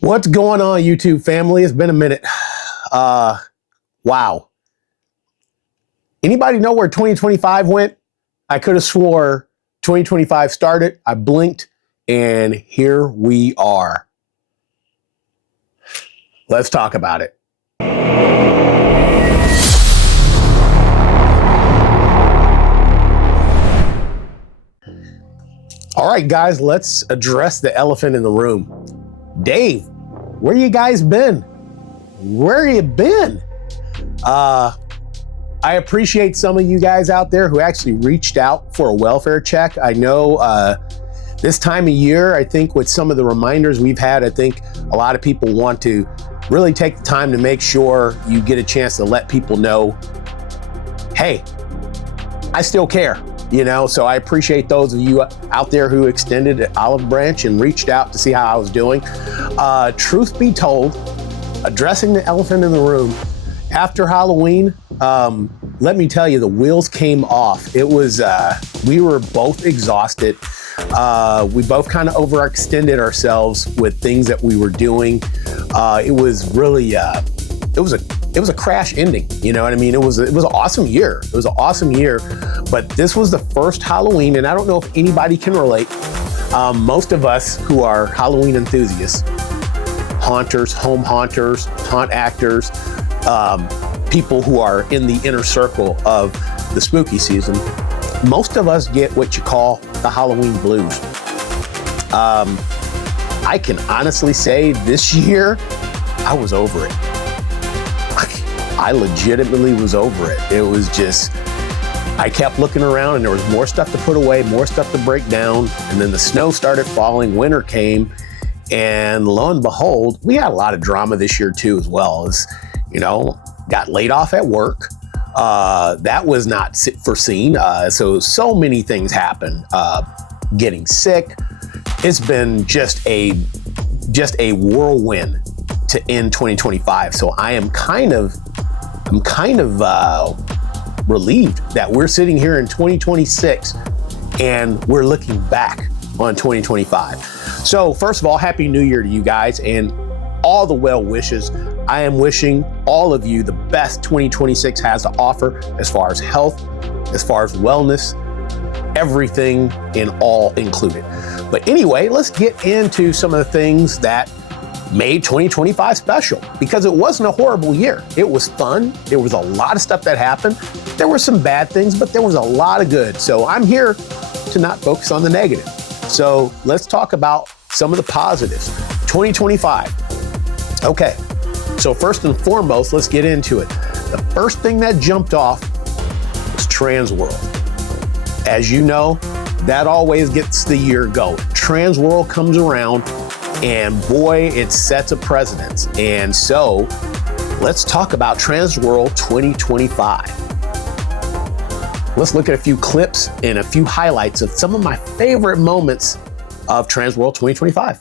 What's going on, YouTube family? It's been a minute. Wow. Anybody know where 2025 went? I could have swore 2025 started. I blinked, and here we are. Let's talk about it. All right, guys, let's address the elephant in the room. Dave, where you guys been? Where you been? I appreciate some of you guys out there who actually reached out for a welfare check. I know this time of year, I think with some of the reminders we've had, I think a lot of people want to really take the time to make sure you get a chance to let people know, hey, I still care. You know, so I appreciate those of you out there who extended an olive branch and reached out to see how I was doing. Truth be told, addressing the elephant in the room, after Halloween, let me tell you, the wheels came off. It was, we were both exhausted. We both kind of overextended ourselves with things that we were doing. It was really, it was a crash ending. You know what I mean? It was an awesome year. It was an awesome year, but this was the first Halloween, and I don't know if anybody can relate. Most of us who are Halloween enthusiasts, haunters, home haunters, haunt actors, people who are in the inner circle of the spooky season, most of us get what you call the Halloween blues. I can honestly say this year, I was over it. I legitimately was over it. It was just, I kept looking around and there was more stuff to put away, more stuff to break down. And then the snow started falling, winter came, and lo and behold, we had a lot of drama this year too, as well as, you know, got laid off at work. That was not foreseen. So many things happened. Getting sick. It's been just a whirlwind to end 2025. So I'm kind of relieved that we're sitting here in 2026 and we're looking back on 2025. So first of all, Happy New Year to you guys and all the well wishes. I am wishing all of you the best 2026 has to offer as far as health, as far as wellness, everything in all included. But anyway, let's get into some of the things that made 2025 special, because it wasn't a horrible year. It was fun. There was a lot of stuff that happened. There were some bad things, but there was a lot of good. So I'm here to not focus on the negative. So let's talk about some of the positives. 2025. Okay, so first and foremost, let's get into it. The first thing that jumped off was Transworld. As you know, that always gets the year going. Transworld comes around, and boy, it sets a precedence. And so let's talk about Transworld 2025. Let's look at a few clips and a few highlights of some of my favorite moments of Transworld 2025.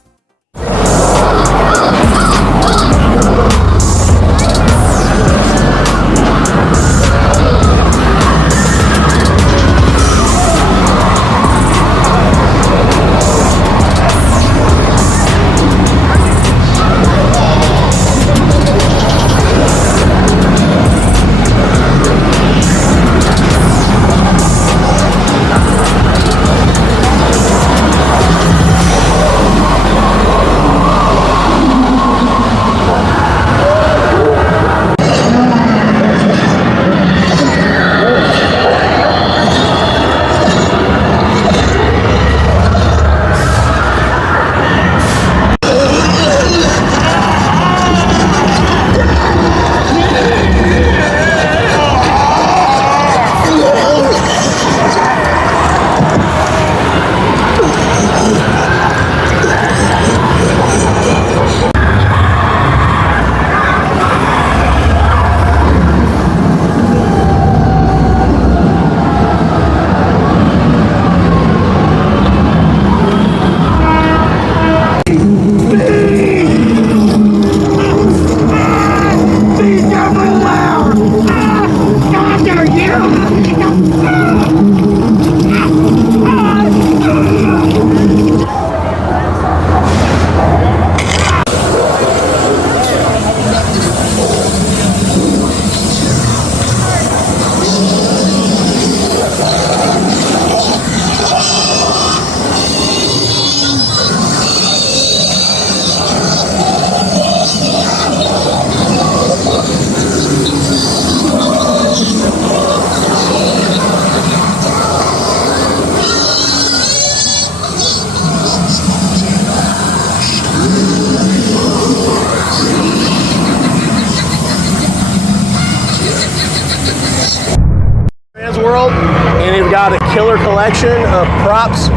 out a killer collection of props.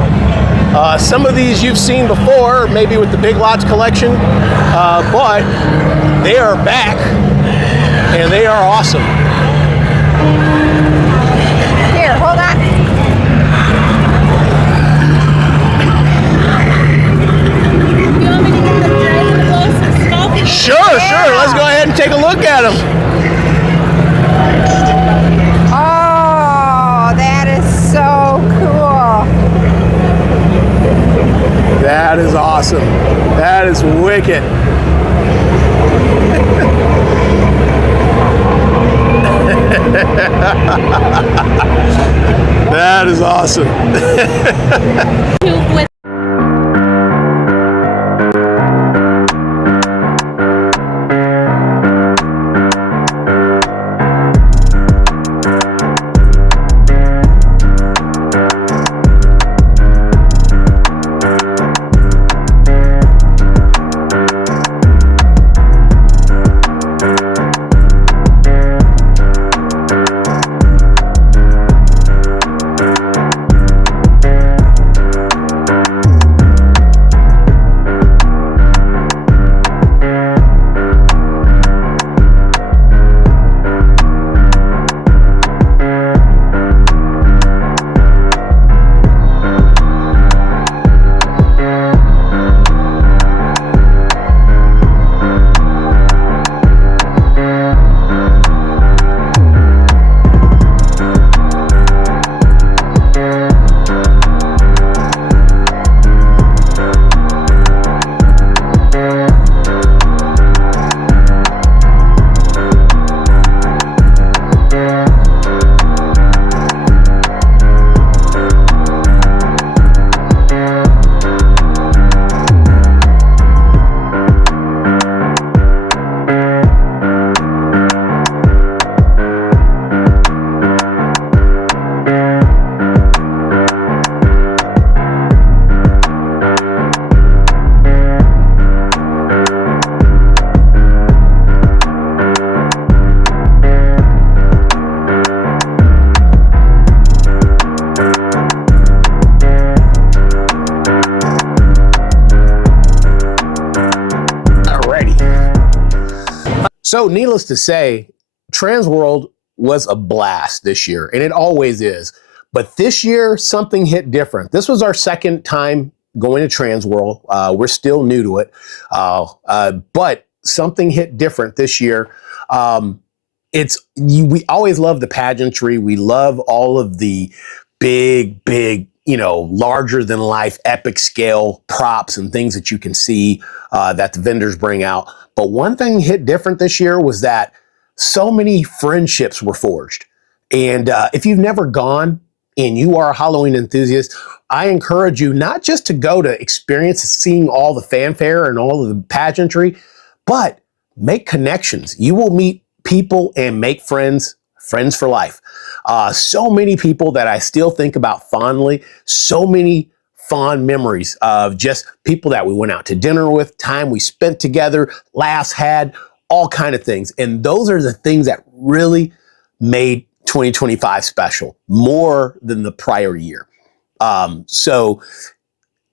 Some of these you've seen before, maybe with the Big Lots collection, but they are back and they are awesome. Here, hold on. You want me to get the dragon to blow some smoke? Sure, sure. Let's go ahead and take a look at them. Oh, that is so cool. That is awesome. That is wicked. That is awesome. So needless to say, Transworld was a blast this year, and it always is. But this year, something hit different. This was our second time going to Transworld. We're still new to it, but something hit different this year. We always love the pageantry. We love all of the big, larger than life, epic scale props and things that you can see that the vendors bring out. But one thing hit different this year was that so many friendships were forged. And if you've never gone and you are a Halloween enthusiast, I encourage you not just to go to experience seeing all the fanfare and all of the pageantry, but make connections. You will meet people and make friends for life. So many people that I still think about fondly, so many fond memories of just people that we went out to dinner with, time we spent together, laughs had, all kind of things. And those are the things that really made 2025 special, more than the prior year. So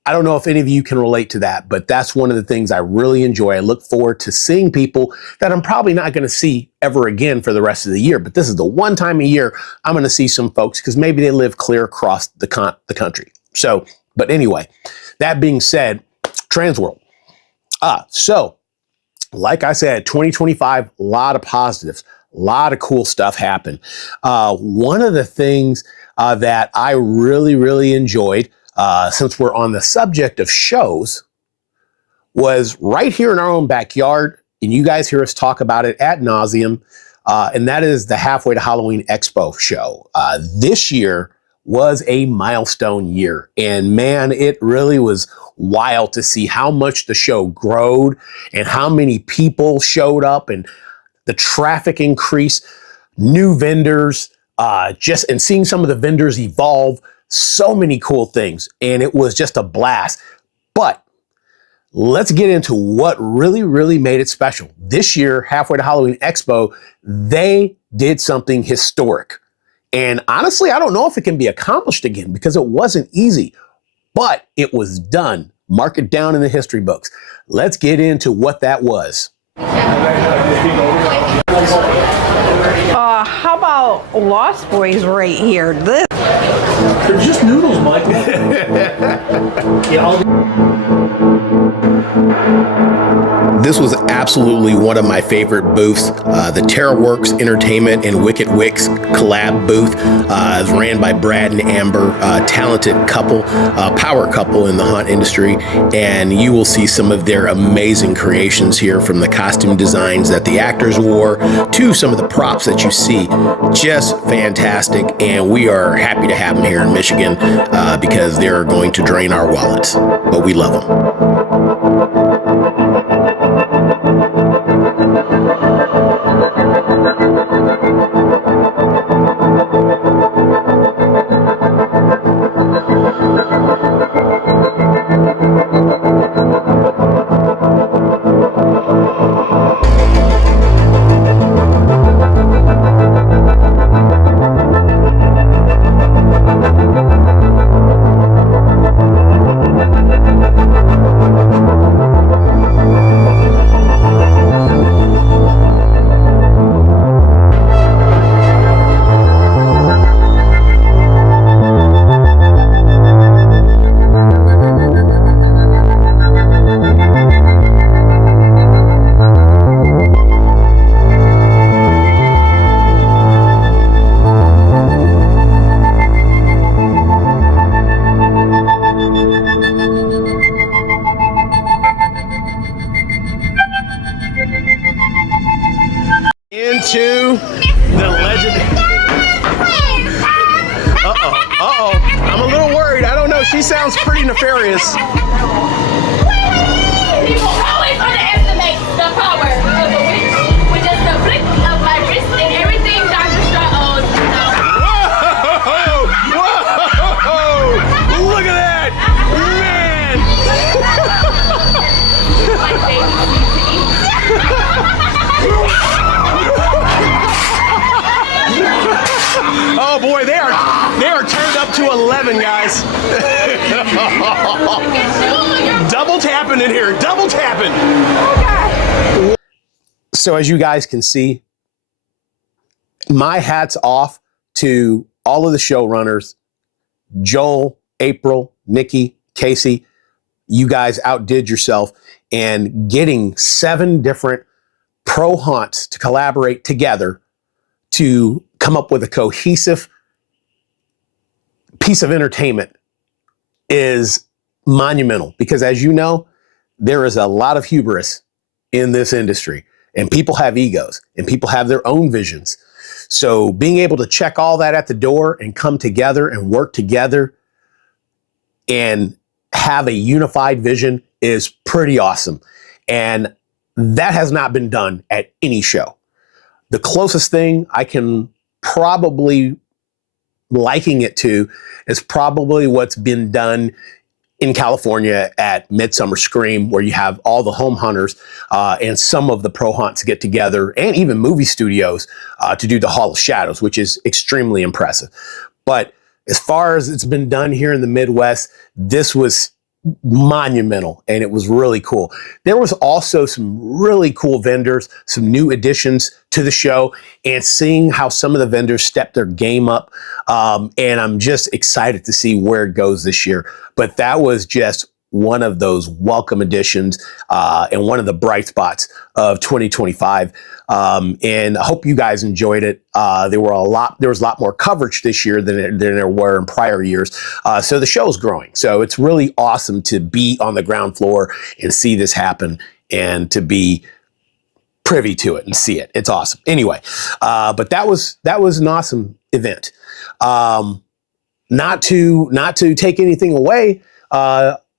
I don't know if any of you can relate to that, but that's one of the things I really enjoy. I look forward to seeing people that I'm probably not going to see ever again for the rest of the year. But this is the one time a year I'm going to see some folks because maybe they live clear across the country. So, but anyway, that being said, Transworld. So like I said, 2025, a lot of positives, a lot of cool stuff happened. One of the things that I really, really enjoyed, since we're on the subject of shows, was right here in our own backyard, and you guys hear us talk about it ad nauseum, and that is the Halfway to Halloween Expo show. This year was a milestone year, and man, it really was wild to see how much the show growed and how many people showed up and the traffic increase, new vendors, and seeing some of the vendors evolve, so many cool things. And it was just a blast. But let's get into what really, really made it special. This year, Halfway to Halloween Expo, they did something historic. And honestly, I don't know if it can be accomplished again because it wasn't easy, but it was done. Mark it down in the history books. Let's get into what that was. How about Lost Boys right here? This. They're just noodles, Michael. This was absolutely one of my favorite booths. The TerraWorks Entertainment and Wicked Wicks collab booth is ran by Brad and Amber, talented couple, power couple in the hunt industry, and you will see some of their amazing creations here, from the costume designs that the actors wore to some of the props that you see. Just fantastic, and we are happy to have them here in Michigan because they're going to drain our wallets, but we love them. Into the legend. I'm a little worried. I don't know. She sounds pretty nefarious. People always underestimate the power of a witch, with just the flick of my wrist and everything Dr. Straw owns. Whoa! Look at that! Man! Like baby Oh boy, they are turned up to 11, guys. Double tapping in here, double tapping. So as you guys can see, my hat's off to all of the showrunners, Joel, April, Nikki, Casey. You guys outdid yourself, and getting 7 different pro hunts to collaborate together to come up with a cohesive piece of entertainment is monumental, because as you know, there is a lot of hubris in this industry, and people have egos and people have their own visions. So being able to check all that at the door and come together and work together and have a unified vision is pretty awesome. And that has not been done at any show. The closest thing I can probably liking it to is probably what's been done in California at Midsummer Scream, where you have all the home hunters and some of the pro hunts get together, and even movie studios to do the Hall of Shadows, which is extremely impressive. But as far as it's been done here in the Midwest, this was monumental, and it was really cool. There was also some really cool vendors, some new additions to the show, and seeing how some of the vendors stepped their game up. And I'm just excited to see where it goes this year. But that was just one of those welcome additions and one of the bright spots of 2025. And I hope you guys enjoyed it. There was a lot more coverage this year than there were in prior years. So the show's growing. So it's really awesome to be on the ground floor and see this happen, and to be privy to it and see it. It's awesome. Anyway, but that was an awesome event. Not to take anything away,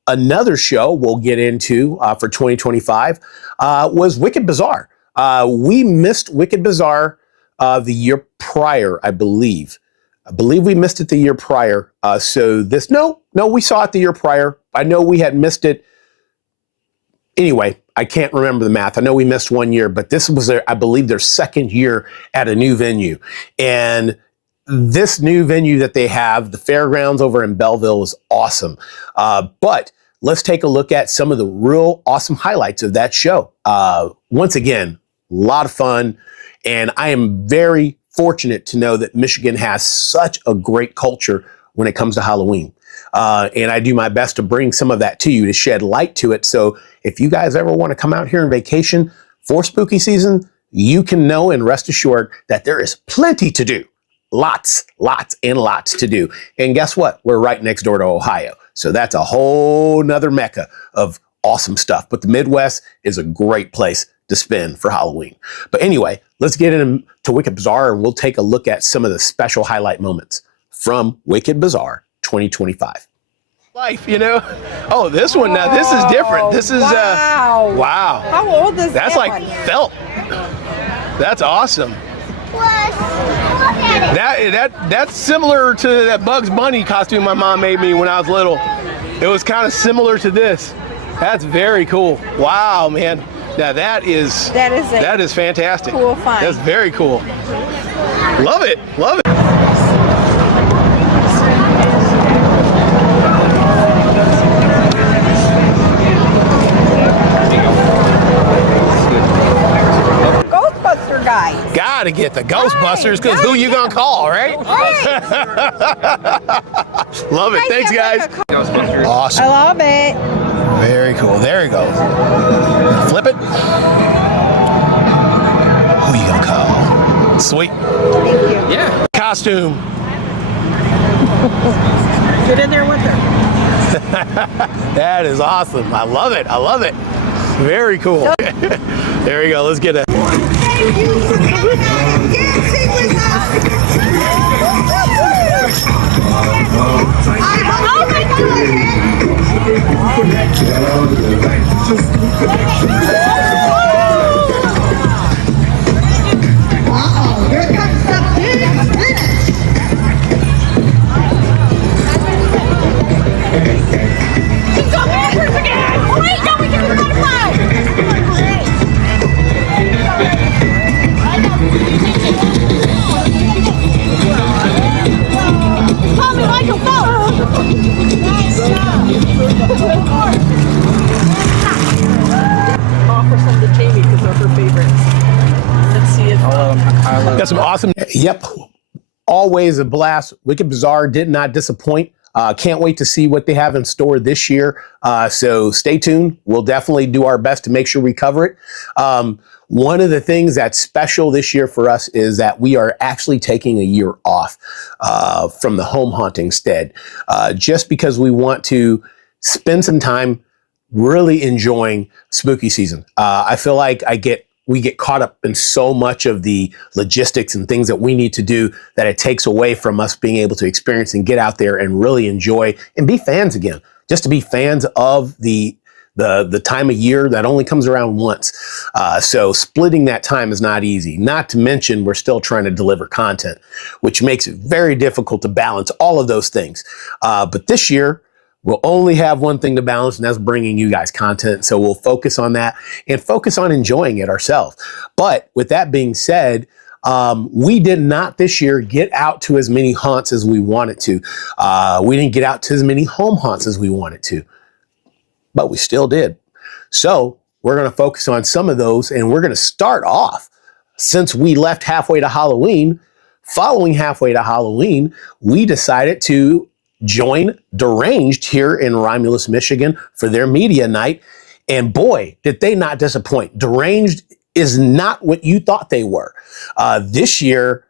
another show we'll get into for 2025 was Wicked Bazaar. We missed Wicked Bazaar the year prior, I believe. I believe we missed it the year prior. No, we saw it the year prior. I know we had missed it. Anyway, I can't remember the math. I know we missed 1 year, but this was I believe their second year at a new venue. And this new venue that they have, the fairgrounds over in Belleville, is awesome. But let's take a look at some of the real awesome highlights of that show. Once again, a lot of fun. And I am very fortunate to know that Michigan has such a great culture when it comes to Halloween. And I do my best to bring some of that to you, to shed light to it. So if you guys ever want to come out here on vacation for spooky season, you can know and rest assured that there is plenty to do. Lots and lots to do. And guess what? We're right next door to Ohio. So that's a whole nother mecca of awesome stuff. But the Midwest is a great place to spend for Halloween. But anyway, let's get into Wicked Bazaar and we'll take a look at some of the special highlight moments from Wicked Bazaar 2025. Life, you know? Oh, this one now, this is different. This is, wow. How old is That's that like one? felt. That's awesome. That's similar to that Bugs Bunny costume my mom made me when I was little. It was kind of similar to this. That's very cool. Wow, man. Now that is fantastic. Cool find. That's very cool. Love it. Love it. Ghostbuster guys. Gotta get the Ghostbusters, because who you gonna call, right? Love it. Thanks, guys. Awesome. I love it. Very cool. There you go. Flip it. Who you gonna call? Sweet. Thank you. Yeah. Costume. Get in there with her. That is awesome. I love it. I love it. Very cool. There you go. Let's get it. Offer some to Jamie because they're her favorites. Let's see if Got some awesome. Yep. Always a blast. Wicked Bazaar did not disappoint. Can't wait to see what they have in store this year. So stay tuned. We'll definitely do our best to make sure we cover it. One of the things that's special this year for us is that we are actually taking a year off from the home haunting stead, just because we want to spend some time really enjoying spooky season. I feel like we get caught up in so much of the logistics and things that we need to do that it takes away from us being able to experience and get out there and really enjoy and be fans again. Just to be fans of the time of year that only comes around once. So splitting that time is not easy. Not to mention we're still trying to deliver content, which makes it very difficult to balance all of those things. But this year, we'll only have one thing to balance, and that's bringing you guys content. So we'll focus on that and focus on enjoying it ourselves. But with that being said, we did not this year get out to as many haunts as we wanted to. We didn't get out to as many home haunts as we wanted to, but we still did. So we're going to focus on some of those, and we're going to start off, since we left halfway to Halloween. Following halfway to Halloween, we decided to join Deranged here in Romulus, Michigan for their media night. And boy, did they not disappoint. Deranged is not what you thought they were. This year,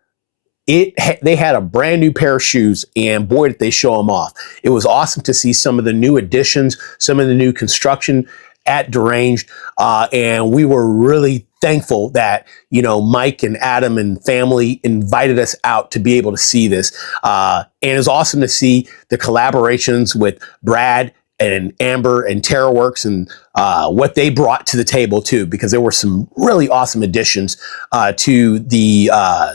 they had a brand new pair of shoes, and boy, did they show them off. It was awesome to see some of the new additions, some of the new construction at Deranged. And we were really thankful that, Mike and Adam and family invited us out to be able to see this. And it's awesome to see the collaborations with Brad and Amber and TerraWorks and what they brought to the table too, because there were some really awesome additions to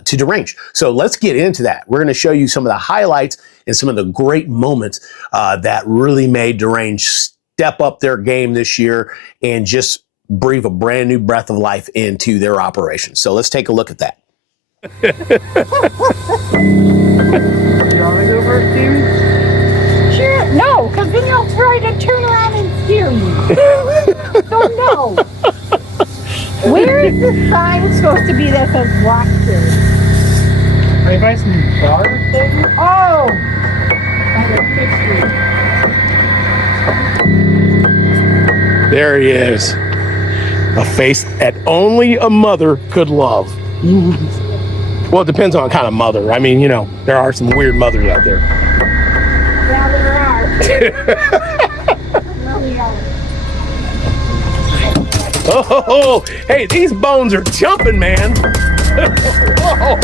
Deranged. So let's get into that. We're going to show you some of the highlights and some of the great moments that really made Deranged step up their game this year and just breathe a brand new breath of life into their operation. So let's take a look at that. wanna go first, Jamie? Sure. No, because then you'll try to turn around and steer me. So no. Where is the sign supposed to be that says Blackbird? Can I buy some bar thing? Oh! By the picture. There he is. A face that only a mother could love. Well, it depends on what kind of mother. I mean, you know, there are some weird mothers out there. Yeah, there are. Really are. Oh, hey, these bones are jumping, man. Whoa.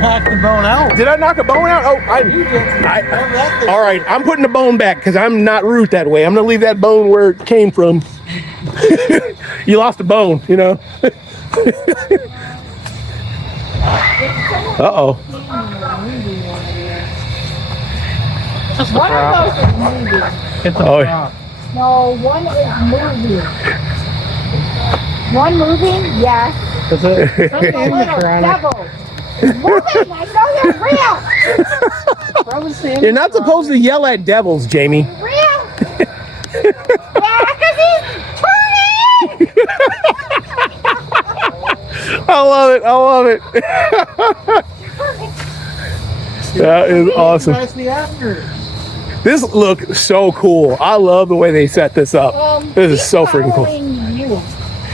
Knock the bone out. Did I knock a bone out? Oh, all right, I'm putting the bone back because I'm not root that way. I'm going to leave that bone where it came from. You lost a bone, you know. Uh-oh. One of those is moving. It's a Oh. prop. No, one is moving. One moving? Yes. Is it? It's a little devil. It's moving. I know they're real. You're not supposed to yell at devils, Jamie. Real. Yeah, because he's turning. I love it. I love it. That is awesome. That's the actor. This looks so cool. I love the way they set this up. This is so freaking cool. You.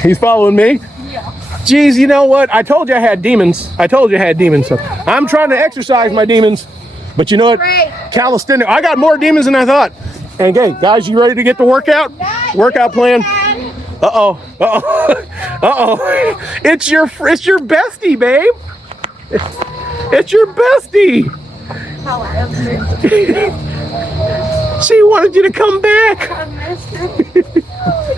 He's following me? Yeah. Geez, you know what? I told you I had demons. I told you I had demons. So I'm trying to exercise my demons. But you know what? Great. Calisthenics. I got more demons than I thought. And okay, guys, you ready to get the workout? Workout plan. Uh-oh. Uh-oh. Uh-oh. It's your bestie, babe. It's your bestie. She wanted you to come back.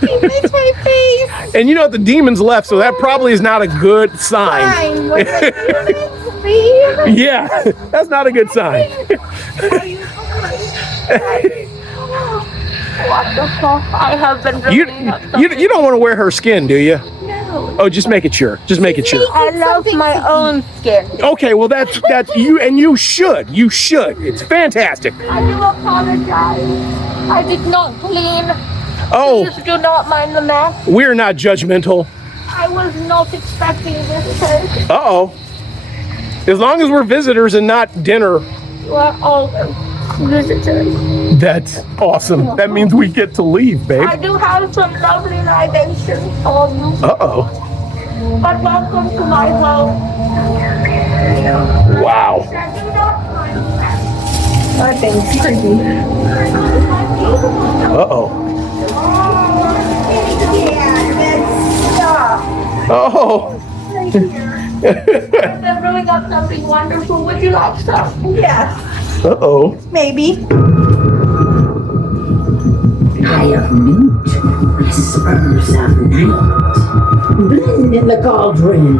He makes my face. And you know the demons left, so that probably is not a good sign. Fine. When the demons leave. Yeah, that's not a good sign. What the fuck? I have been You, dreaming of you don't want to wear her skin, do you? No. Oh, just make it sure. Just make it sure. I love my own skin. Okay, well that's you, and you should. You should. It's fantastic. I do apologize. I did not clean. Oh, Please do not mind the mess. we're not judgmental. I was not expecting this cake. Uh-oh. As long as we're visitors and not dinner, We're all visitors. that's awesome. That means we get to leave, babe. I do have some lovely libations for you, Uh-oh. but welcome to my home. Wow. I do not mind that. I think it's creepy. Uh-oh. Yeah, that's stuff. Oh. I've really got something wonderful. Would you like some? Yes, Uh-oh. maybe. Eye of newt, whispers of night. Blend in the cauldron,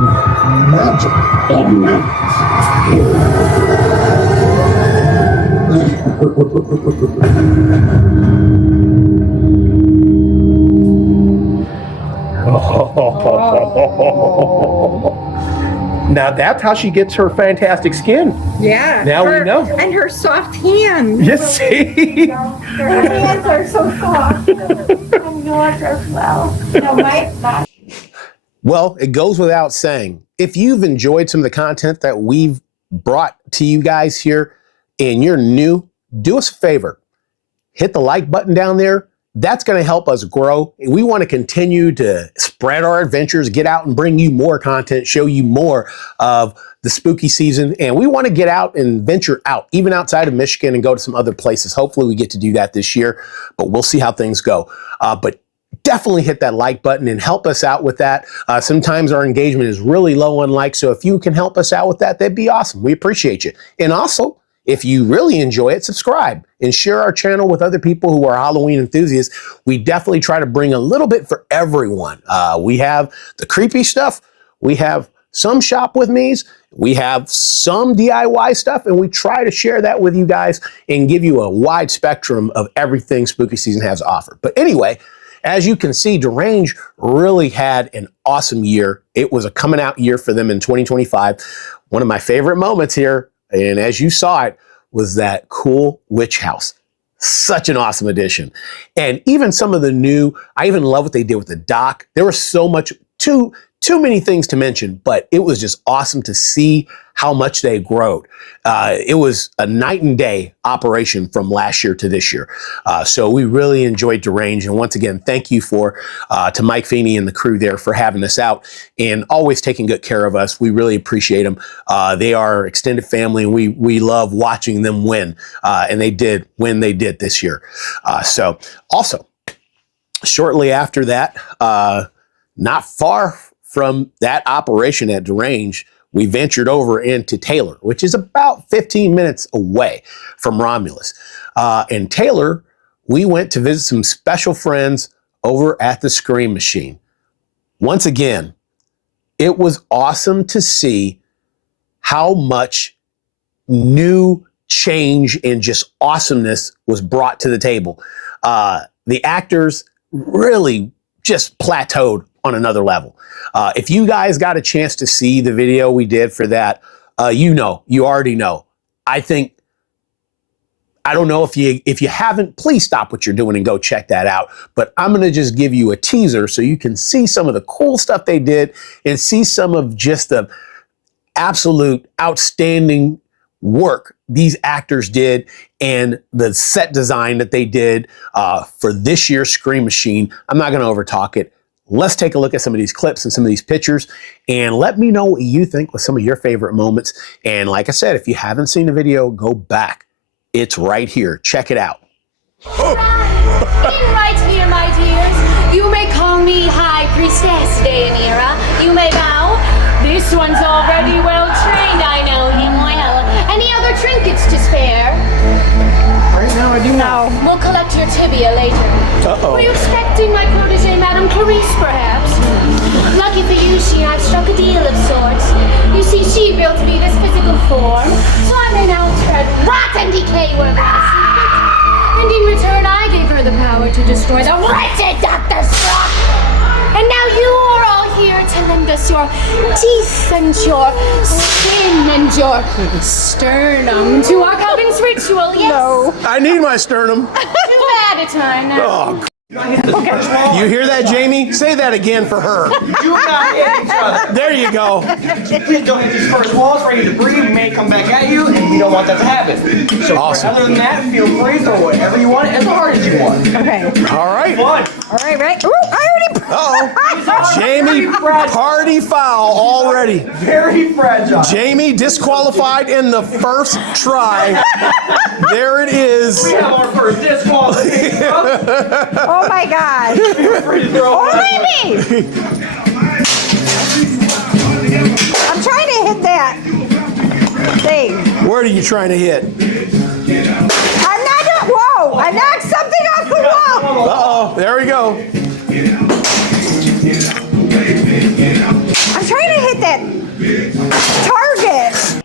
magic ignite. Now that's how she gets her fantastic skin. Yeah. Now we know. And her soft hands. You see? Her hands are so soft. And yours as well. No, my. Well, it goes without saying, if you've enjoyed some of the content that we've brought to you guys here and you're new, do us a favor. Hit the like button down there. That's going to help us grow. We want to continue to spread our adventures, get out and bring you more content, show you more of the spooky season. And we want to get out and venture out, even outside of Michigan, and go to some other places. Hopefully we get to do that this year, but we'll see how things go. But definitely hit that like button and help us out with that. Sometimes our engagement is really low on likes, so if you can help us out with that, that'd be awesome. We appreciate you. And also, if you really enjoy it, subscribe and share our channel with other people who are Halloween enthusiasts. We definitely try to bring a little bit for everyone. We have the creepy stuff. We have some shop with me's. We have some DIY stuff, and we try to share that with you guys and give you a wide spectrum of everything spooky season has to offer. But anyway, as you can see, Derange really had an awesome year. It was a coming out year for them in 2025. One of my favorite moments here, and as you saw it, was that cool witch house. Such an awesome addition. And even some of the new, I even love what they did with the dock. There was so much, too many things to mention, but it was just awesome to see how much they growed. It was a night and day operation from last year to this year. So we really enjoyed Derange. And once again, thank you to Mike Feeney and the crew there for having us out and always taking good care of us. We really appreciate them. They are extended family, and we love watching them win. And they did when they did this year. So also, shortly after that, not far from that operation at Derange, we ventured over into Taylor, which is about 15 minutes away from Romulus. And Taylor, we went to visit some special friends over at the Scream Machine. Once again, it was awesome to see how much new change and just awesomeness was brought to the table. The actors really just plateaued on another level. If you guys got a chance to see the video we did for that, you already know. I don't know if you haven't, please stop what you're doing and go check that out. But I'm going to just give you a teaser so you can see some of the cool stuff they did and see some of just the absolute outstanding work these actors did and the set design that they did for this year's Scream Machine. I'm not going to overtalk it. Let's take a look at some of these clips and some of these pictures and let me know what you think was some of your favorite moments. And like I said, if you haven't seen the video, go back. It's right here. Check it out. Right here, my dears. You may call me High Priestess Deianira. You may bow. This one's already well trained. I know him well. Any other trinkets to spare? Right now, I do No. We'll collect your tibia later. Uh-oh. Were you expecting my protege, Madame Clarice, perhaps? Lucky for you, she and I struck a deal of sorts. You see, she built me this physical form, so I may now tread rot and decay wherever I see fit. And in return, I gave her the power to destroy the wretched Dr. Strock. And now you are all here to lend us your teeth and your skin and your sternum to our coven's ritual, yes? No. I need my sternum. Two at a time now. Oh, you hear that, Jamie? Say that again for her. Do not hit each other. There you go. Please don't hit these first walls. Ready to breathe. May come back at you, and we don't want that to happen. So Awesome. other than that, feel free to throw whatever you want as hard as you want. Okay. All right. Fun. All right, right. Ooh, I already. Uh-oh. Jamie, Very fragile. party foul already. Very fragile. Jamie disqualified in the first try. There it is. We have our first disqualification. Oh my gosh. Feel free to throw Oh, whatever. baby. I'm trying to hit that thing. Where are you trying to hit? I'm not doing. Whoa! I knocked something off the wall. Uh-oh. There we go. I'm trying to hit that target.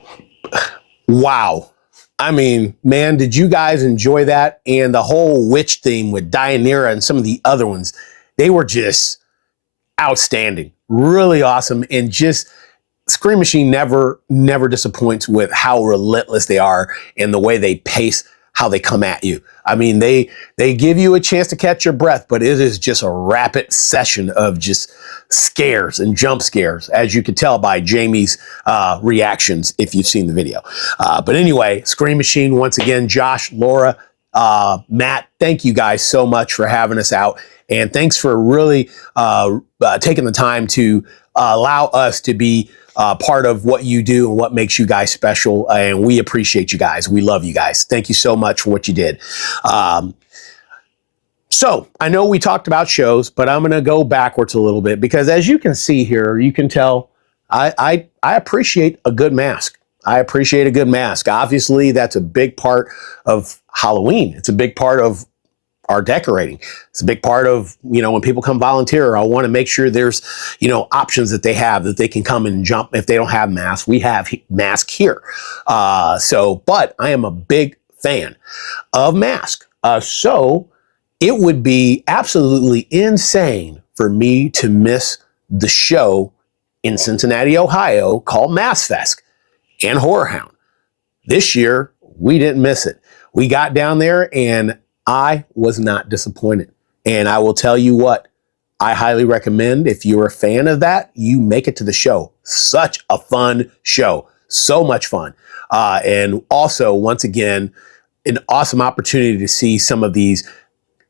Wow. I mean, man, did you guys enjoy that? And the whole witch theme with Deianira and some of the other ones, they were just outstanding, really awesome. And just Scream Machine never disappoints with how relentless they are and the way they pace, how they come at you. I mean, they give you a chance to catch your breath, but it is just a rapid session of just scares and jump scares, as you could tell by Jamie's reactions if you've seen the video. But anyway, Scream Machine, once again, Josh, Laura, Matt, thank you guys so much for having us out. And thanks for really taking the time to allow us to be part of what you do and what makes you guys special. And we appreciate you guys. We love you guys. Thank you so much for what you did. So I know we talked about shows, but I'm going to go backwards a little bit because as you can see here, you can tell I appreciate a good mask. I appreciate a good mask. Obviously, that's a big part of Halloween. It's a big part of our decorating. It's a big part of, when people come volunteer, I want to make sure there's, options that they have that they can come and jump. If they don't have masks, we have masks here. But I am a big fan of masks. So it would be absolutely insane for me to miss the show in Cincinnati, Ohio called MassFest and Horror Hound. This year, we didn't miss it. We got down there and I was not disappointed. And I will tell you what, I highly recommend if you're a fan of that, you make it to the show. Such a fun show. So much fun. And also, once again, an awesome opportunity to see some of these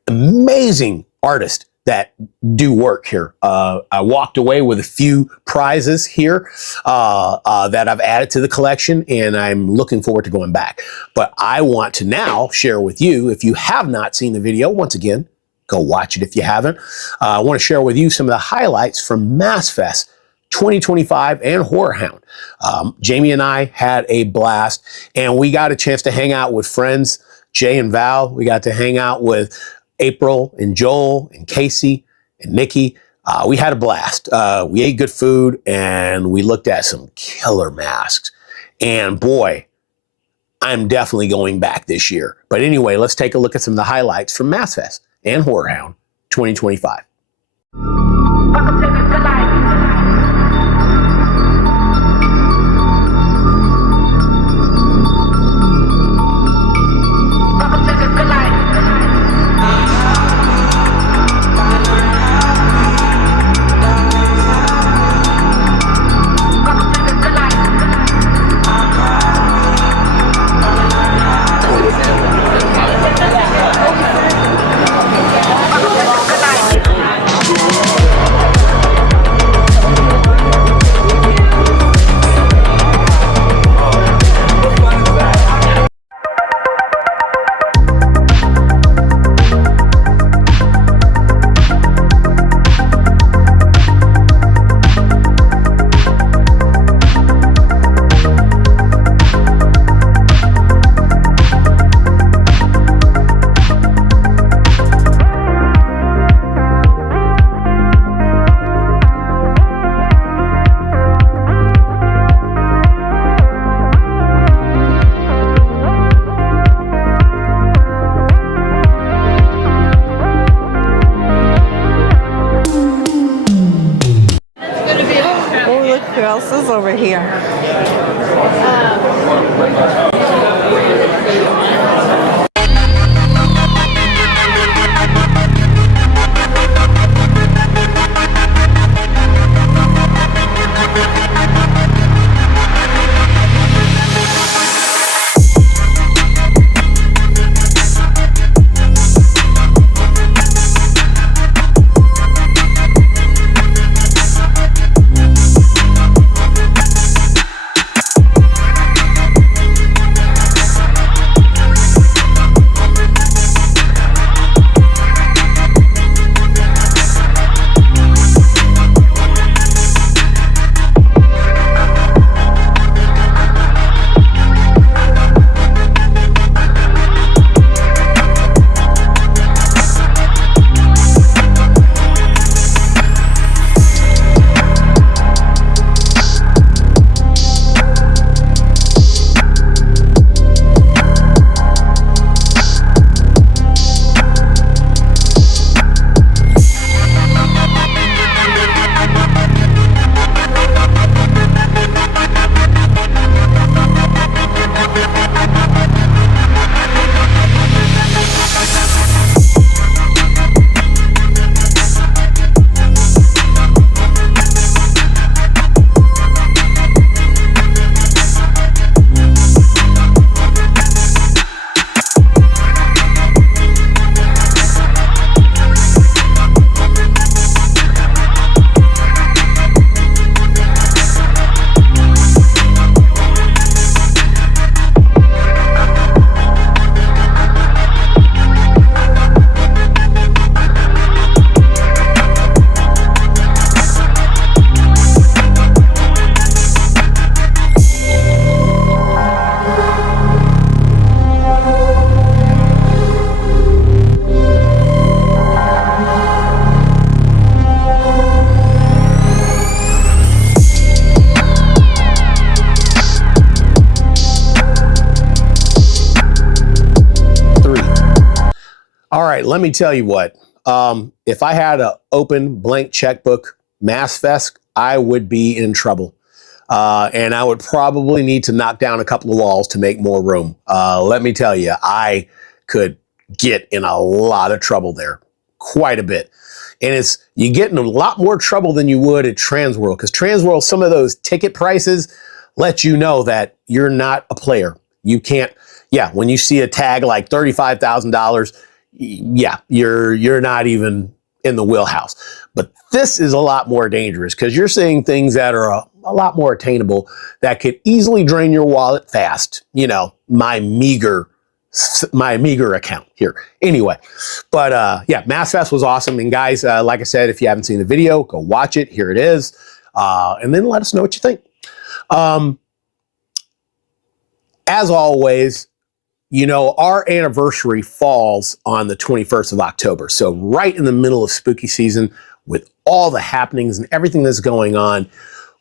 amazing artists that do work here. I walked away with a few prizes here that I've added to the collection, and I'm looking forward to going back. But I want to now share with you, if you have not seen the video, once again, go watch it if you haven't. I want to share with you some of the highlights from MassFest 2025 and Horror Hound. Jamie and I had a blast, and we got a chance to hang out with friends, Jay and Val. We got to hang out with April and Joel and Casey and Nikki. We had a blast. We ate good food and we looked at some killer masks. And boy, I'm definitely going back this year. But anyway, let's take a look at some of the highlights from MassFest and Horror Hound 2025. Welcome to the light. Welcome to the light. Who else is over here? right, let me tell you what. If I had an open blank checkbook Mass Fest, I would be in trouble. And I would probably need to knock down a couple of walls to make more room. Let me tell you, I could get in a lot of trouble there, quite a bit. And you get in a lot more trouble than you would at Transworld, because Transworld, some of those ticket prices let you know that you're not a player. You can't, yeah, when you see a tag like $35,000, yeah, you're not even in the wheelhouse. But this is a lot more dangerous because you're seeing things that are a lot more attainable that could easily drain your wallet fast. You know, my meager account here. Anyway, but yeah, Mass Fest was awesome. And guys, like I said, if you haven't seen the video, go watch it. Here it is. And then let us know what you think. As always, you know, our anniversary falls on the 21st of October. So right in the middle of spooky season with all the happenings and everything that's going on,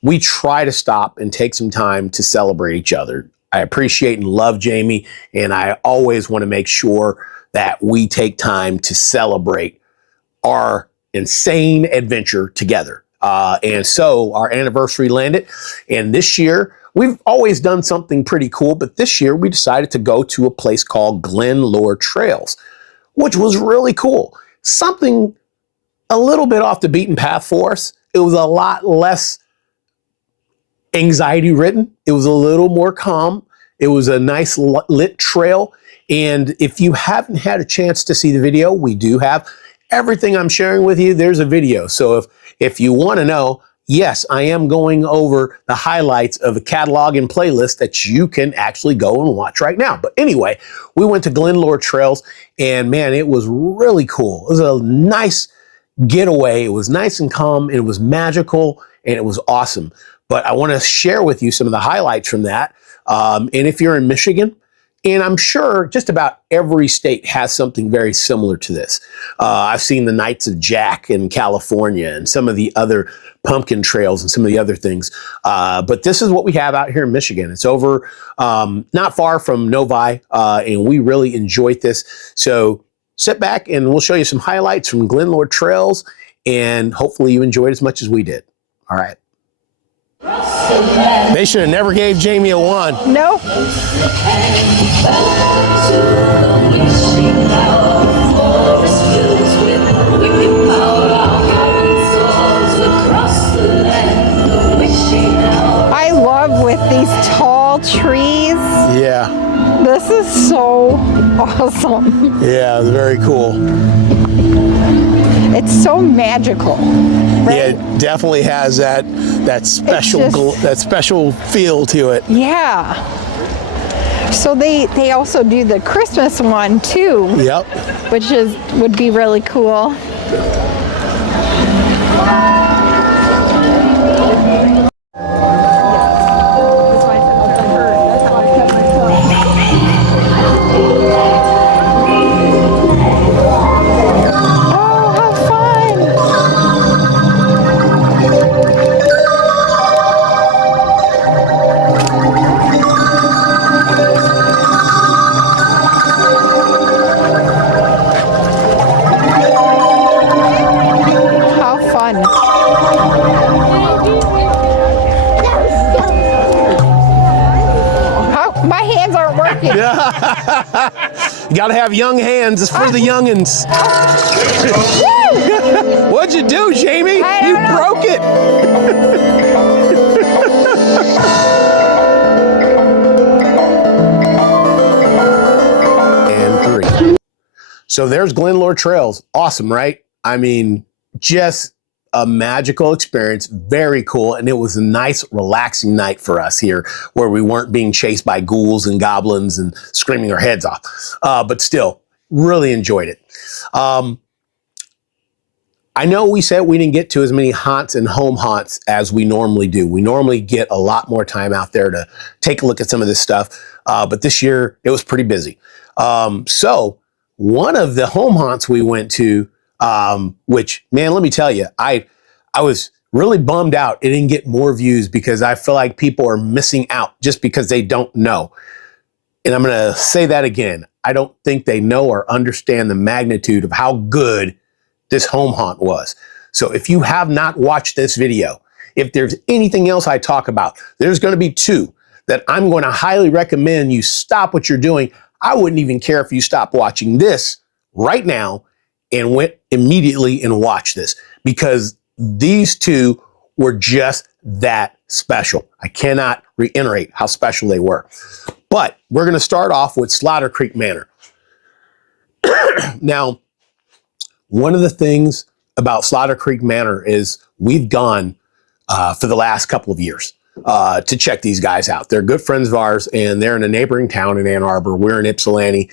we try to stop and take some time to celebrate each other. I appreciate and love Jamie, and I always want to make sure that we take time to celebrate our insane adventure together. And so our anniversary landed, and this year, we've always done something pretty cool, but this year we decided to go to a place called Glenlore Trails, which was really cool. Something a little bit off the beaten path for us. It was a lot less anxiety ridden. It was a little more calm. It was a nice lit trail. And if you haven't had a chance to see the video, we do have everything I'm sharing with you. There's a video. So if you want to know, yes, I am going over the highlights of a catalog and playlist that you can actually go and watch right now. But anyway, we went to Glenlore Trails, and man, it was really cool. It was a nice getaway. It was nice and calm. It was magical, and it was awesome. But I want to share with you some of the highlights from that. And if you're in Michigan, and I'm sure just about every state has something very similar to this. I've seen the Knights of Jack in California and some of the other pumpkin trails and some of the other things. But this is what we have out here in Michigan. It's over not far from Novi, and we really enjoyed this. So sit back and we'll show you some highlights from Glenlore Trails, and hopefully you enjoyed as much as we did. All right. They should have never gave Jamie a wand. Nope. I love with these tall trees. Yeah. This is so awesome. Yeah, very cool. It's so magical. Right? Yeah, it definitely has that special that special feel to it. Yeah. So they also do the Christmas one too. Yep. Which would be really cool. You gotta have young hands. It's for the youngins. What'd you do, Jamie? You broke it. And 3. So there's Glenlore Trails. Awesome, right? I mean, just a magical experience, very cool, and it was a nice, relaxing night for us here, where we weren't being chased by ghouls and goblins and screaming our heads off. But still, really enjoyed it. I know we said we didn't get to as many haunts and home haunts as we normally do. We normally get a lot more time out there to take a look at some of this stuff, but this year it was pretty busy. So one of the home haunts we went to, which, man, let me tell you, I was really bummed out it didn't get more views, because I feel like people are missing out just because they don't know. And I'm going to say that again. I don't think they know or understand the magnitude of how good this home haunt was. So if you have not watched this video, if there's anything else I talk about, there's going to be two that I'm going to highly recommend you stop what you're doing. I wouldn't even care if you stop watching this right now and went immediately and watched this, because these two were just that special. I cannot reiterate how special they were. But we're going to start off with Slaughter Creek Manor. Now, one of the things about Slaughter Creek Manor is we've gone for the last couple of years to check these guys out. They're good friends of ours, and they're in a neighboring town in Ann Arbor. We're in Ypsilanti.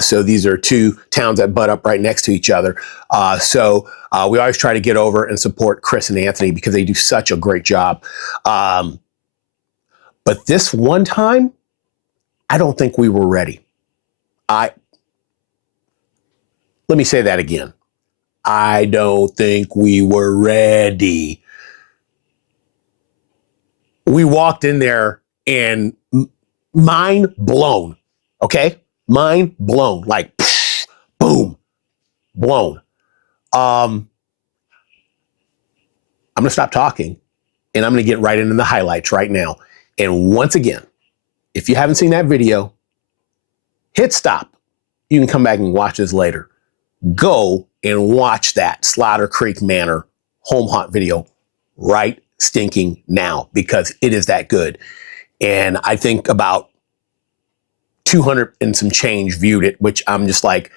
So these are two towns that butt up right next to each other. So we always try to get over and support Chris and Anthony because they do such a great job. But this one time, I don't think we were ready. Let me say that again. I don't think we were ready. We walked in there and mind blown, okay? Mind blown, like psh, boom, blown. I'm gonna stop talking and I'm gonna get right into the highlights right now. And once again, if you haven't seen that video, hit stop. You can come back and watch this later. Go and watch that Slaughter Creek Manor home haunt video right stinking now, because it is that good. And I think about 200 and some change viewed it, which I'm just like,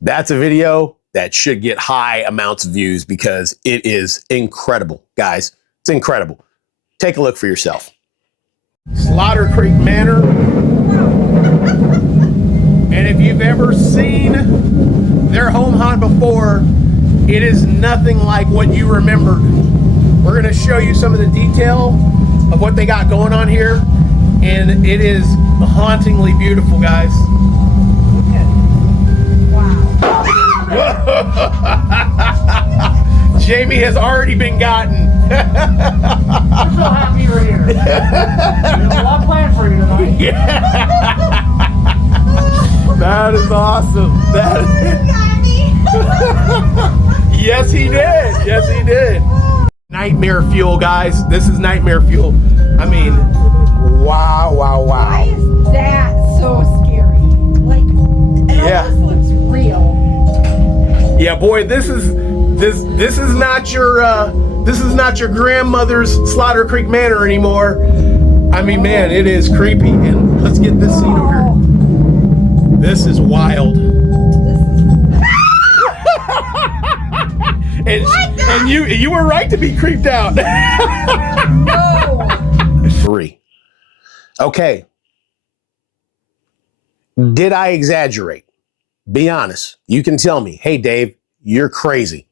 that's a video that should get high amounts of views because it is incredible, guys. It's incredible. Take a look for yourself. Slaughter Creek Manor. And if you've ever seen their home haunt before, it is nothing like what you remembered. We're going to show you some of the detail of what they got going on here, and it is hauntingly beautiful, guys. Wow. Jamie has already been gotten. I'm so happy you're here. We have a lot planned for you tonight. Yeah. That is awesome. That is... Yes, he did. Yes, he did. Nightmare fuel, guys. This is nightmare fuel. I mean, wow, wow, wow. Why is that so scary? Like, it almost looks real. Yeah, boy, this is not your grandmother's Slaughter Creek Manor anymore. I mean, man, it is creepy. And let's get this scene over here. This is wild. And you were right to be creeped out. No. 3. Okay. Did I exaggerate? Be honest. You can tell me, hey, Dave, you're crazy.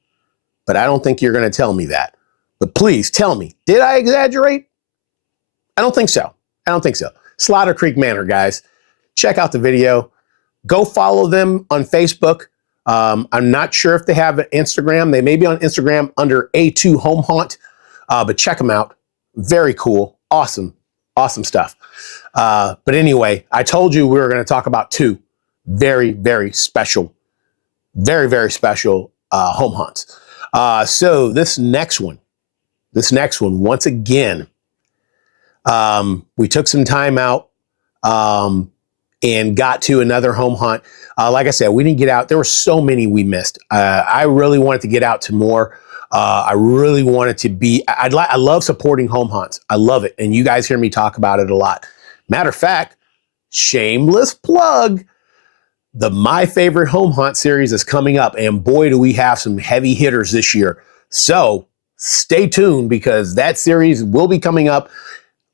But I don't think you're going to tell me that. But please tell me, did I exaggerate? I don't think so. I don't think so. Slaughter Creek Manor, guys. Check out the video. Go follow them on Facebook. I'm not sure if they have an Instagram. They may be on Instagram under A2 Home Haunt, but check them out. Very cool. Awesome. Awesome stuff. But anyway, I told you we were going to talk about two very, very special home haunts. So this next one, once again, we took some time out and got to another home haunt. Like I said, we didn't get out. There were so many we missed. I really wanted to get out to more. I really wanted to be, I love supporting home haunts. I love it. And you guys hear me talk about it a lot. Matter of fact, shameless plug, the My Favorite Home Haunt series is coming up. And boy, do we have some heavy hitters this year. So stay tuned because that series will be coming up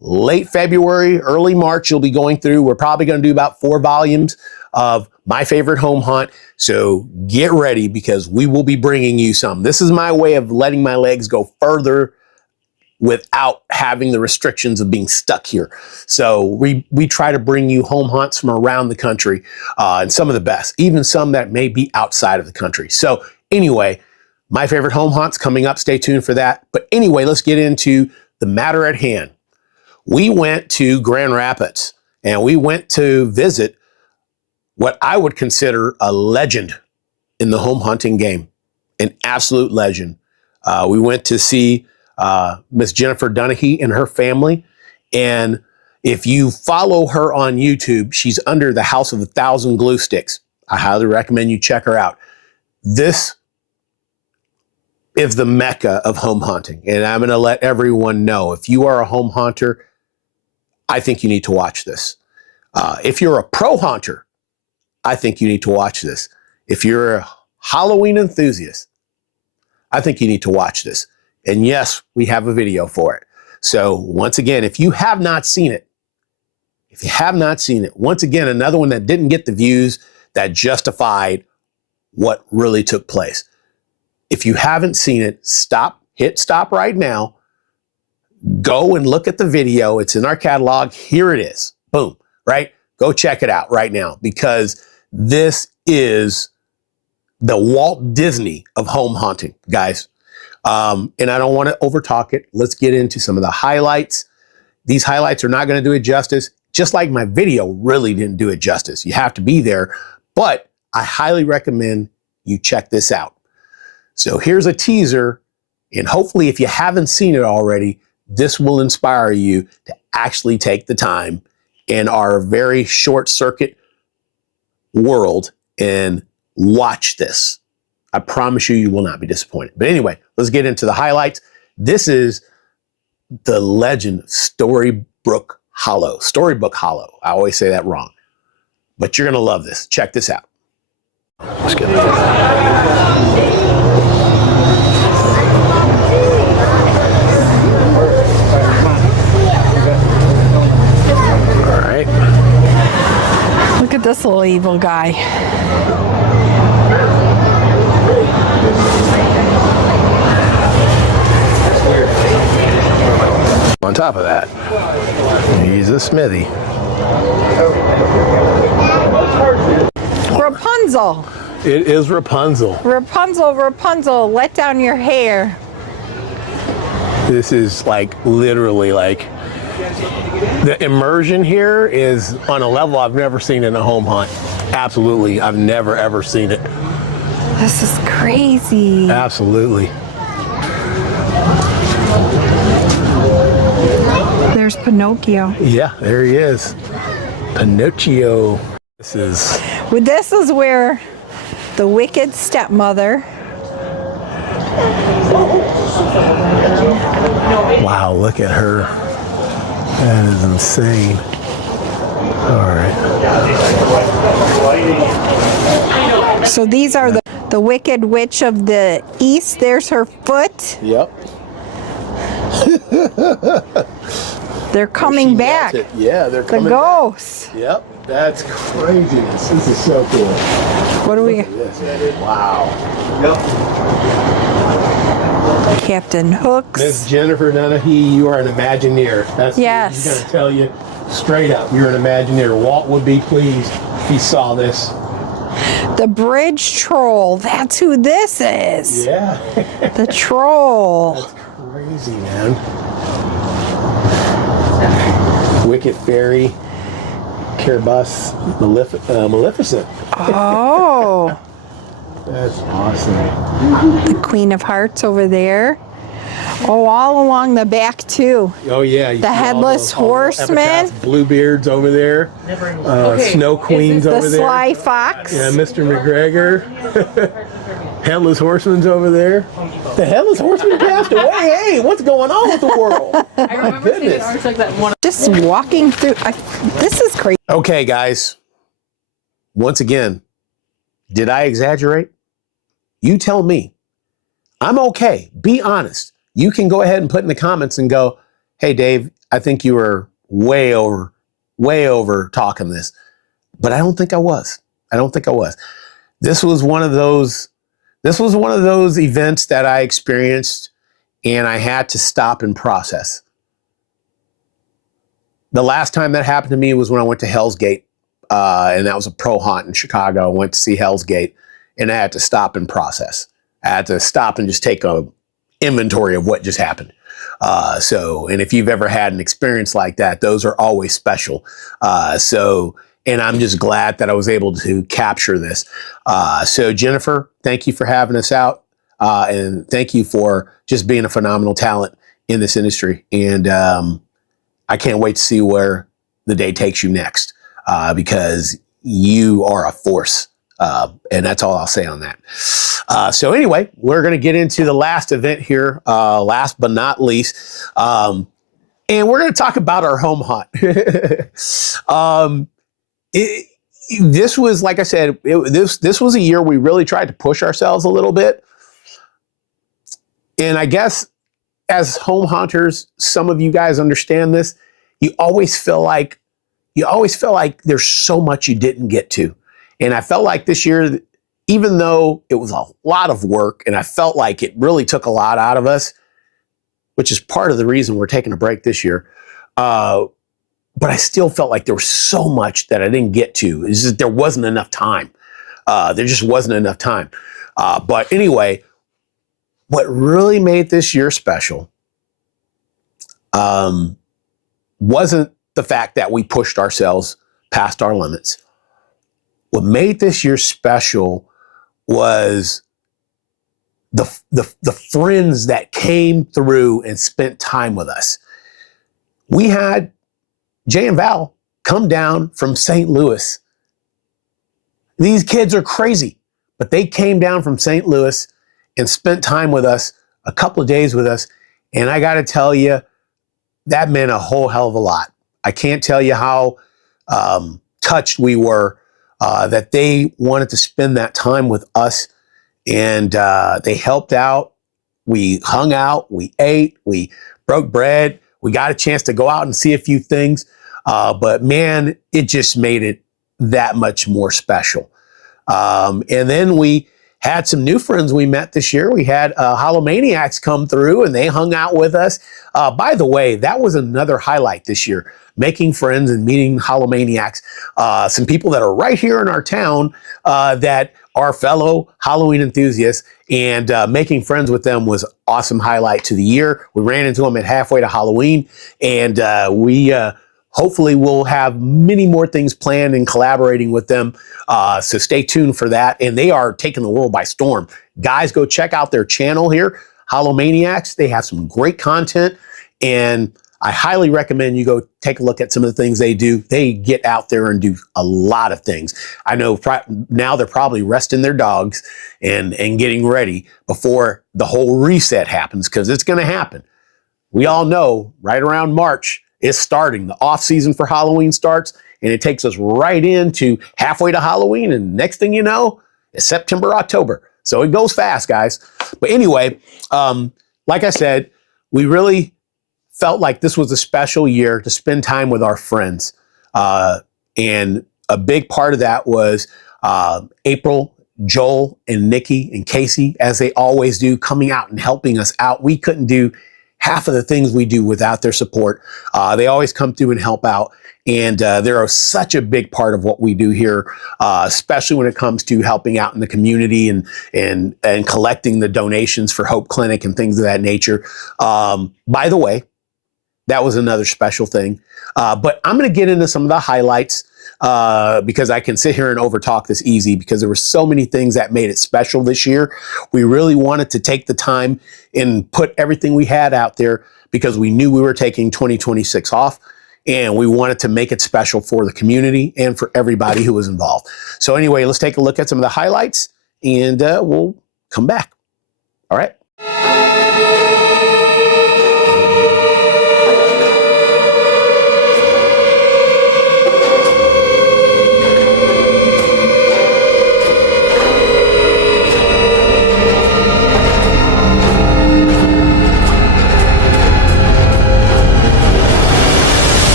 late February, early March. You'll be going through. We're probably going to do about 4 volumes of My Favorite Home Haunt. So get ready because we will be bringing you some. This is my way of letting my legs go further without having the restrictions of being stuck here. So we try to bring you home haunts from around the country and some of the best, even some that may be outside of the country. So anyway, My Favorite Home Haunts coming up. Stay tuned for that. But anyway, let's get into the matter at hand. We went to Grand Rapids and we went to visit what I would consider a legend in the home hunting game, an absolute legend. We went to see Miss Jennifer Dunahee and her family. And if you follow her on YouTube, she's under the House of 1,000 Glue Sticks. I highly recommend you check her out. This is the mecca of home hunting. And I'm going to let everyone know, if you are a home hunter, I think you need to watch this. If you're a pro hunter, I think you need to watch this. If you're a Halloween enthusiast, I think you need to watch this. And yes, we have a video for it. So once again, if you have not seen it, once again, another one that didn't get the views that justified what really took place. If you haven't seen it, hit stop right now. Go and look at the video. It's in our catalog. Here it is. Boom, right? Go check it out right now, because this is the Walt Disney of home hunting, guys. And I don't want to overtalk it. Let's get into some of the highlights. These highlights are not going to do it justice, just like my video really didn't do it justice. You have to be there, but I highly recommend you check this out. So here's a teaser, and hopefully if you haven't seen it already, this will inspire you to actually take the time in our very short circuit world and watch this. I promise you, you will not be disappointed. But anyway, let's get into the highlights. This is the legend of Storybook Hollow. I always say that wrong, but you're going to love this. Check this out. Let's get this. All right. Look at this little evil guy. On top of that, he's a smithy. Rapunzel. It is Rapunzel. Rapunzel, let down your hair. This is like literally like the immersion here is on a level I've never seen in a home hunt. Absolutely, I've never ever seen it. This is crazy. Absolutely. There's Pinocchio. Yeah, there he is. Pinocchio. This is where the wicked stepmother. Wow, look at her. That is insane. All right. So these are the Wicked Witch of the East. There's her foot. Yep. They're coming back. Yeah, they're coming back. The ghosts. Yep. That's craziness. This is so cool. What do we? Wow. Yep. Captain Hooks. Miss Jennifer Dunahee, you are an Imagineer. That's yes. He's going to tell you straight up. You're an Imagineer. Walt would be pleased if he saw this. The Bridge Troll. That's who this is. Yeah. The troll. That's crazy, man. Wicked Fairy, Carabosse, Maleficent. Oh. That's awesome. The Queen of Hearts over there. Oh, all along the back too. Oh yeah. The Headless Horseman. Bluebeards over there. Snow Queens over there. The Sly Fox. Yeah, Mr. McGregor. Headless Horseman's over there. The Headless Horseman passed away. Hey, what's going on with the world? My goodness. Just walking through. This is crazy. Okay, guys. Once again, did I exaggerate? You tell me. I'm okay. Be honest. You can go ahead and put in the comments and go, hey, Dave, I think you were way over talking this. But I don't think I was. This was one of those events that I experienced and I had to stop and process. The last time that happened to me was when I went to Hell's Gate, and that was a pro hunt in Chicago. I went to see Hell's Gate, and I had to stop and process. I had to stop and just take a inventory of what just happened. And if you've ever had an experience like that, those are always special. So And I'm just glad that I was able to capture this. So Jennifer, thank you for having us out. And thank you for just being a phenomenal talent in this industry. And I can't wait to see where the day takes you next, because you are a force. And that's all I'll say on that. So anyway, we're going to get into the last event here, last but not least. And we're going to talk about our home hunt. This was, like I said, this was a year we really tried to push ourselves a little bit. And I guess as home hunters, some of you guys understand this. You always feel like there's so much you didn't get to. And I felt like this year, even though it was a lot of work and I felt like it really took a lot out of us, which is part of the reason we're taking a break this year. But I still felt like there was so much that I didn't get to. It's just there wasn't enough time. There just wasn't enough time. But anyway, what really made this year special wasn't the fact that we pushed ourselves past our limits. What made this year special was the friends that came through and spent time with us. We had Jay and Val come down from St. Louis. These kids are crazy, but they came down from St. Louis and spent time with us, a couple of days with us. And I got to tell you, that meant a whole hell of a lot. I can't tell you how touched we were that they wanted to spend that time with us. And they helped out. We hung out, we ate, we broke bread. We got a chance to go out and see a few things. But man, it just made it that much more special. And then we had some new friends we met this year. We had Holomaniacs come through and they hung out with us. By the way, that was another highlight this year, making friends and meeting Holomaniacs. Some people that are right here in our town that are fellow Halloween enthusiasts, and making friends with them was awesome highlight to the year. We ran into them at halfway to Halloween, and we hopefully will have many more things planned and collaborating with them. So stay tuned for that. And they are taking the world by storm. Guys, go check out their channel here, Holomaniacs. They have some great content, and I highly recommend you go take a look at some of the things they do. They get out there and do a lot of things. I know now they're probably resting their dogs and getting ready before the whole reset happens, because it's going to happen. We all know right around March, it's starting. The off season for Halloween starts, and it takes us right into halfway to Halloween. And next thing you know, it's September, October. So it goes fast, guys. But anyway, like I said, we really felt like this was a special year to spend time with our friends. And a big part of that was April, Joel, and Nikki, and Casey, as they always do, coming out and helping us out. We couldn't do half of the things we do without their support. They always come through and help out. And they're such a big part of what we do here, especially when it comes to helping out in the community and collecting the donations for Hope Clinic and things of that nature. By the way, that was another special thing. But I'm going to get into some of the highlights because I can sit here and overtalk this easy, because there were so many things that made it special this year. We really wanted to take the time and put everything we had out there, because we knew we were taking 2026 off, and we wanted to make it special for the community and for everybody who was involved. So anyway, let's take a look at some of the highlights, and we'll come back. All right.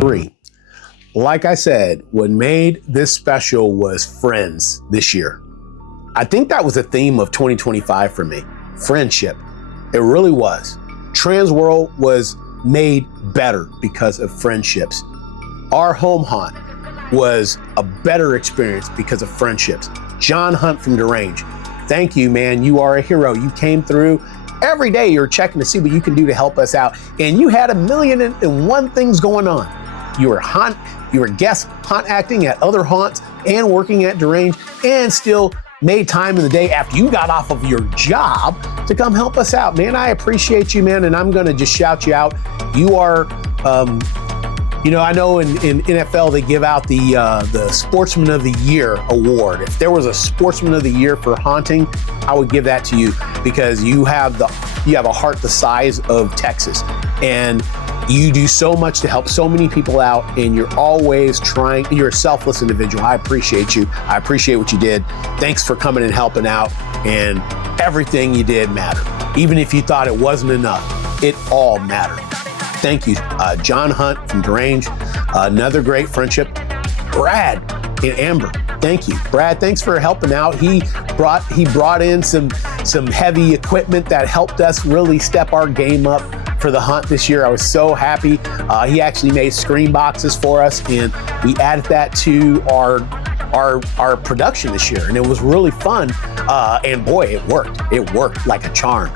Three. Like I said, what made this special was friends this year. I think that was a theme of 2025 for me. Friendship. It really was. Transworld was made better because of friendships. Our home haunt was a better experience because of friendships. John Hunt from Deranged. Thank you, man. You are a hero. You came through. Every day you're checking to see what you can do to help us out. And you had 1,000,001 things going on. You were guest haunt acting at other haunts and working at Deranged, and still made time in the day after you got off of your job to come help us out. Man, I appreciate you, man. And I'm going to just shout you out. You are, I know in NFL, they give out the Sportsman of the Year award. If there was a Sportsman of the Year for haunting, I would give that to you, because you have a heart the size of Texas, and you do so much to help so many people out, and you're always trying. You're a selfless individual. I appreciate you. I appreciate what you did. Thanks for coming and helping out, and everything you did mattered. Even if you thought it wasn't enough, it all mattered. Thank you, John Hunt from Deranged. Another great friendship. Brad and Amber, thank you. Brad, thanks for helping out. He brought in some heavy equipment that helped us really step our game up for the hunt this year. I was so happy. He actually made screen boxes for us, and we added that to our production this year, and it was really fun. And boy, it worked. It worked like a charm.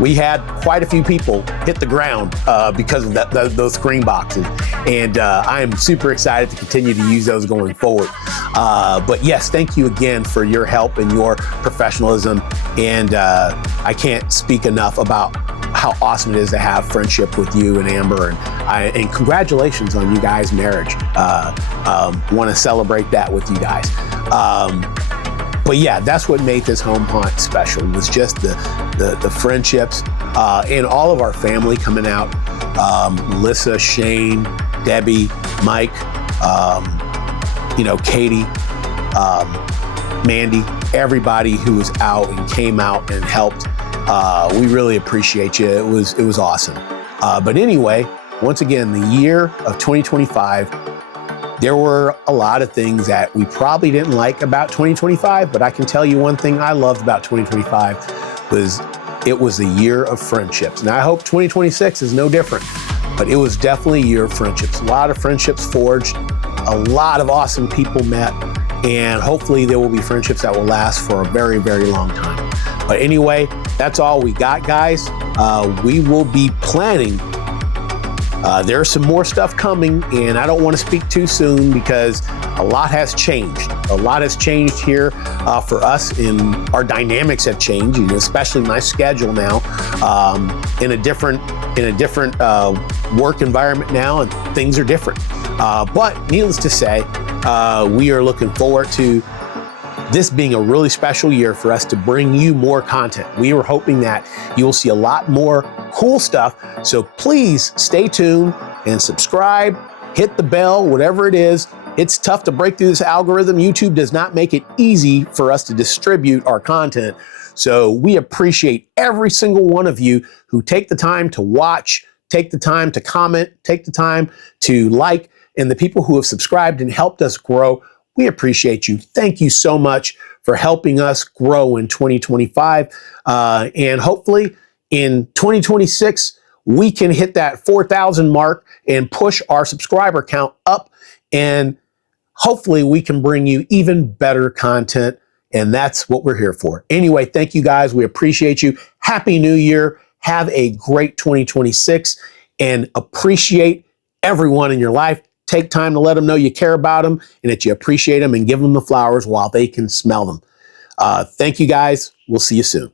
We had quite a few people hit the ground because of those screen boxes, and I am super excited to continue to use those going forward. But yes, thank you again for your help and your professionalism, and I can't speak enough about how awesome it is to have friendship with you and Amber, and congratulations on you guys' marriage. Want to celebrate that with you guys. But yeah, that's what made this home haunt special, was just the friendships and all of our family coming out. Melissa, Shane, Debbie, Mike, Katie, Mandy, everybody who was out and came out and helped. We really appreciate you. It was awesome. But anyway, once again, the year of 2025, there were a lot of things that we probably didn't like about 2025, but I can tell you one thing I loved about 2025 was it was a year of friendships. And I hope 2026 is no different, but it was definitely a year of friendships. A lot of friendships forged, a lot of awesome people met, and hopefully there will be friendships that will last for a very, very long time. But anyway, that's all we got, guys. We will be planning. There's some more stuff coming, and I don't want to speak too soon because a lot has changed. A lot has changed here for us, and our dynamics have changed, especially my schedule now, in a different work environment now, and things are different. But needless to say, we are looking forward to this being a really special year for us to bring you more content. We were hoping that you'll see a lot more cool stuff. So please stay tuned and subscribe, hit the bell, whatever it is. It's tough to break through this algorithm. YouTube does not make it easy for us to distribute our content. So we appreciate every single one of you who take the time to watch, take the time to comment, take the time to like, and the people who have subscribed and helped us grow. We appreciate you. Thank you so much for helping us grow in 2025. And hopefully in 2026, we can hit that 4,000 mark and push our subscriber count up. And hopefully we can bring you even better content. And that's what we're here for. Anyway, thank you guys. We appreciate you. Happy New Year. Have a great 2026 and appreciate everyone in your life. Take time to let them know you care about them and that you appreciate them, and give them the flowers while they can smell them. Thank you guys. We'll see you soon.